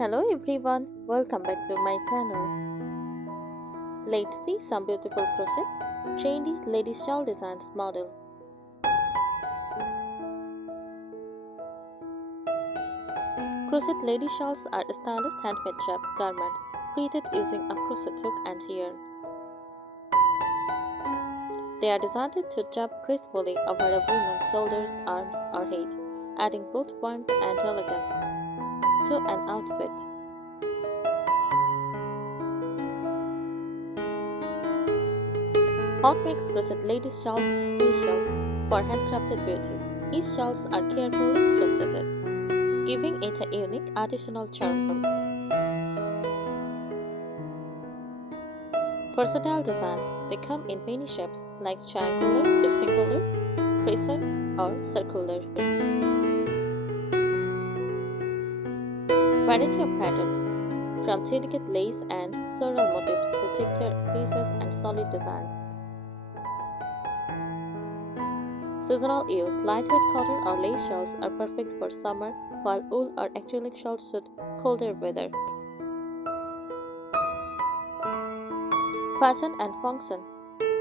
Hello everyone, welcome back to my channel. Let's see some beautiful crochet, trendy lady shawl designs model. Crochet lady shawls are stylish handmade drap garments created using a crochet hook and yarn. They are designed to drap gracefully over a woman's shoulders, arms, or head, adding both warmth and elegance to an outfit. Hot makes crochet lady shawls special for handcrafted beauty. Each shawls are carefully crocheted, giving it a unique artisanal charm. Versatile designs, they come in many shapes like triangular, rectangular, crescents, or circular. Variety of patterns, from delicate lace and floral motifs to textured spaces and solid designs. Seasonal use, lightweight cotton or lace shawls are perfect for summer, while wool or acrylic shawls suit colder weather. Fashion and function,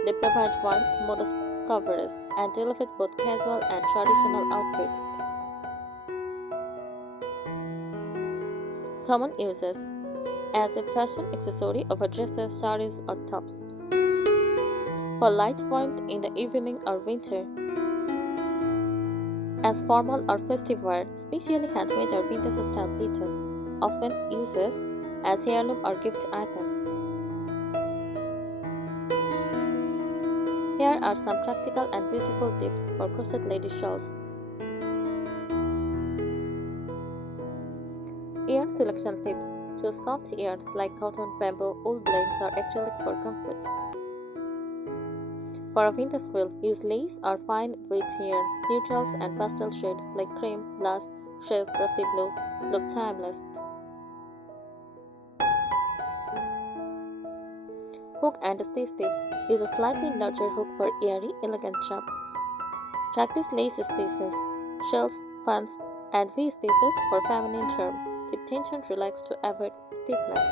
they provide warmth, modest coverage, and elevate both casual and traditional outfits. Common uses, as a fashion accessory over dresses, sarees, or tops. For light warmth in the evening or winter. As formal or festive wear, specially handmade or vintage style pieces, often uses as heirloom or gift items. Here are some practical and beautiful tips for crochet lady shawls. Yarn selection tips. Choose soft yarns like cotton, bamboo, wool blends, or acrylic for comfort. For a vintage feel, use lace or fine weight yarn. Neutrals and pastel shades like cream, blush, shades, dusty blue look timeless. Hook and stitch tips. Use a slightly larger hook for airy, elegant drap. Practice lace stitches, shells, fans, and V stitches for feminine charm. Keep tension relaxed to avoid stiffness.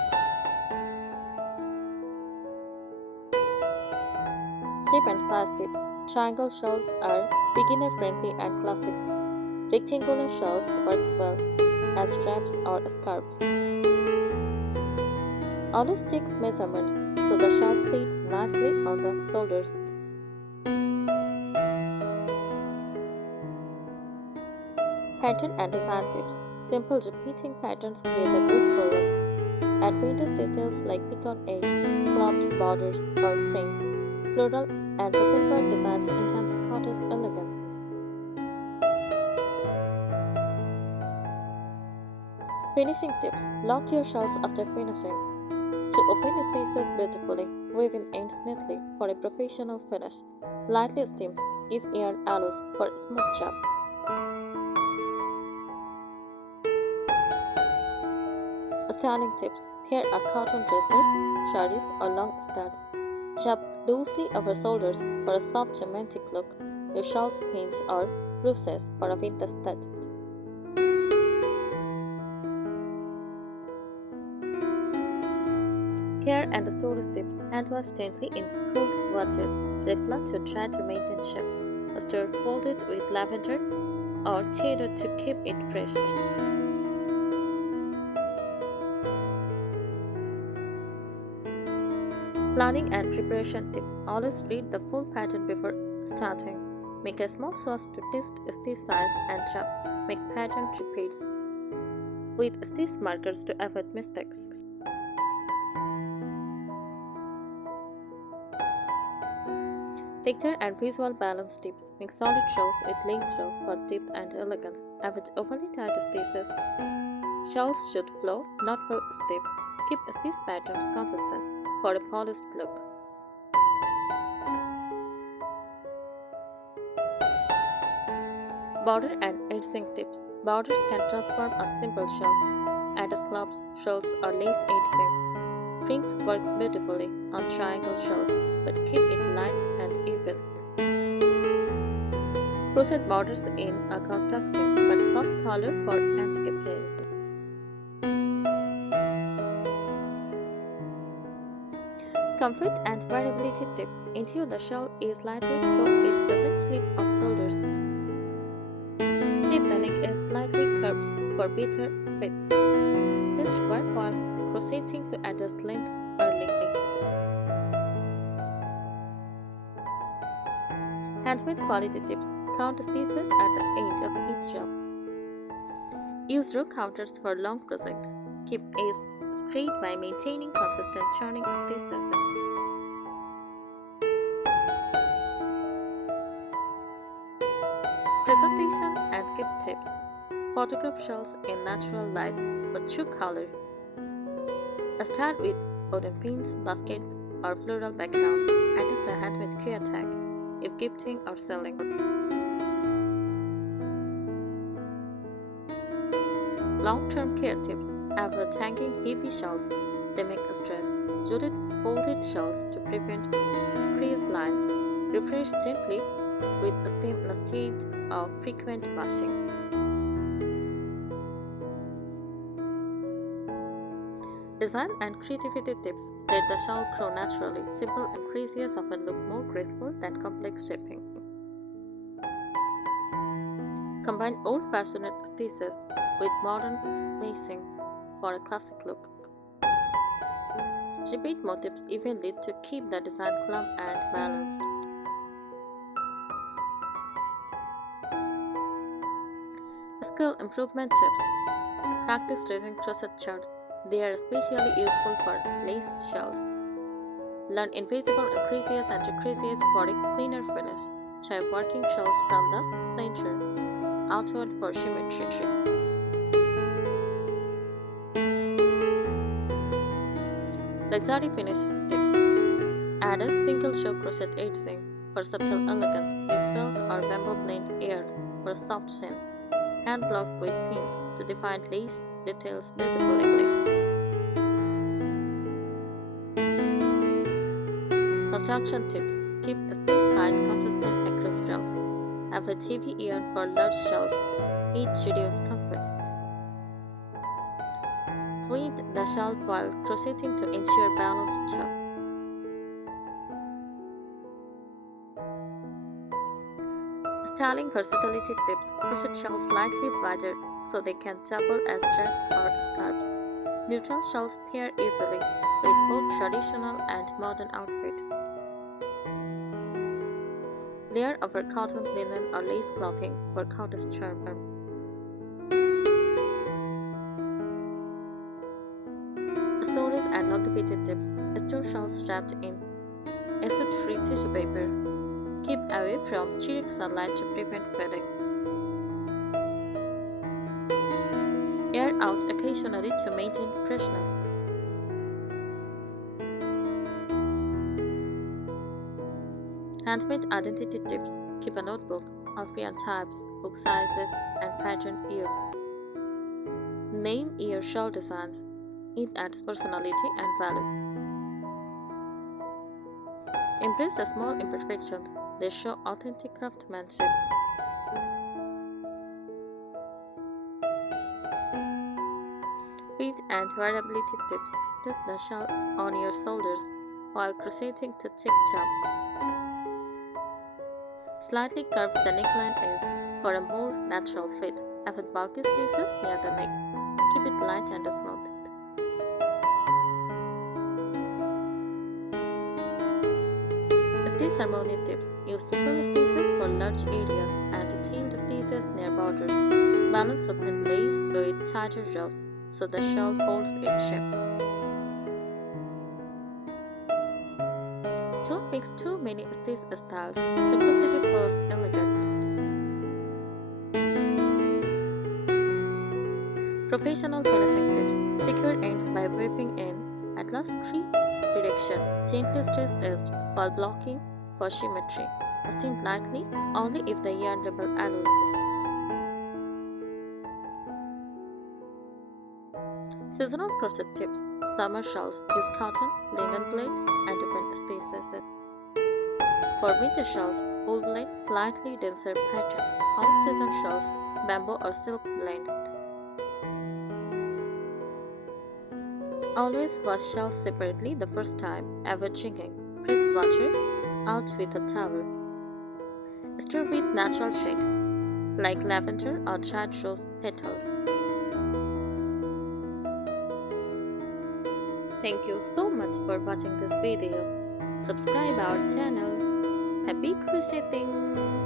Shape and size tips. Triangle shells are beginner friendly and classic. Rectangular shells works well as straps or scarves. Always check measurements so the shell fits nicely on the shoulders. Pattern and design tips. Simple repeating patterns create a graceful look. Add vintage details like peacock eggs, scalloped borders, or fringes. Floral and open work designs enhance cottage elegance. Finishing tips. Lock your shells after finishing. To open stitches beautifully, weave in ends neatly for a professional finish. Lightly steams if yarn allows for smooth job. Styling tips. Here are cotton dresses, sarees, or long skirts. Chop loosely over shoulders for a soft romantic look. Use shawls, pins, or ruches for a vintage touch. Care and storage tips. Hand wash gently in cold water. Let flat to dry to maintain shape. Store folded with lavender or theater to keep it fresh. Planning and preparation tips. Always read the full pattern before starting. Make a small swatch to test stitch size and drop. Make pattern repeats with stitch markers to avoid mistakes. Texture and visual balance tips. Mix solid rows with lace rows for depth and elegance. Avoid overly tight stitches. Shawls should flow, not feel stiff. Keep stitch patterns consistent for a polished look. Border and edging tips. Borders can transform a simple shawl. Add scallops, shells, or lace edging. Fringe works beautifully on triangle shells, but keep it light and even. Crochet borders in a contrasting but soft color for antique appeal. Comfort and variability tips. Interior the shawl is lightweight so it doesn't slip off shoulders. Shape the neck is slightly curved for better fit. Twist work while crocheting to adjust length early. Handmade quality tips. Count stitches at the end of each row. Use row counters for long projects. Keep edges straight by maintaining consistent turning stitches. Presentation and gift tips. Photograph shells in natural light for true color. Style with wooden pins, baskets, or floral backgrounds. Attach a handmade QR tag if gifting or selling. Long-term care tips. Avoid hanging heavy shells. They make stress. Jute folded shells to prevent crease lines. Refresh gently with steam instead of frequent washing. Design and creativity tips. Let the shawl grow naturally. Simple increases often look more graceful than complex shaping. Combine old-fashioned stitches with modern spacing for a classic look. Repeat motifs evenly to keep the design calm and balanced. Skill improvement tips. Practice tracing crochet charts. They are especially useful for lace shells. Learn invisible increases and decreases for a cleaner finish. Try working shells from the center outward for symmetry. Luxury finish tips. Add a single show crochet edging for subtle elegance. Use silk or bamboo blend ears for soft sheen. Hand block with pins to define lace details beautifully. Construction tips. Keep stitch height consistent across rows. Avoid heavy yarn for large shells. It reduces comfort. Feed the shawl while crocheting to ensure balanced top. Styling versatility tips. Crochet shells slightly wider so they can double as drapes or scarves. Neutral shells pair easily with both traditional and modern outfits. Layer over cotton, linen, or lace clothing for countless charm. Storage and longevity tips. Store shells wrapped in acid-free tissue paper. Keep away from direct sunlight to prevent fading. Air out occasionally to maintain freshness. Handmade identity tips. Keep a notebook of yarn types, hook sizes, and pattern used. Name your shawl designs. It adds personality and value. Embrace the small imperfections. They show authentic craftsmanship. Fit and variability tips. Test the shawl on your shoulders while crocheting to check top. Slightly curve the neckline edge for a more natural fit. Avoid bulky stitches near the neck. Keep it light and smooth. Stitch harmony tips. Use simple stitches for large areas and detailed stitches near borders. Balance open lace with tighter rows so the shawl holds its shape. Don't mix too many stitch styles. Simplicity feels elegant. Professional finishing tips. Secure ends by weaving in at last 3 direction. Gently stretch edge while blocking for symmetry. Steam lightly only if the yarn level allows it. Seasonal crochet tips. Summer shawls use cotton, linen blades, and open stitches. For winter shawls, wool blend slightly denser patterns. All-season shawls, bamboo or silk blends. Always wash shells separately the first time, avoid jigging. Press water out with a towel. Stir with natural shakes like lavender or dried rose petals. Thank you so much for watching this video. Subscribe our channel. Happy crocheting!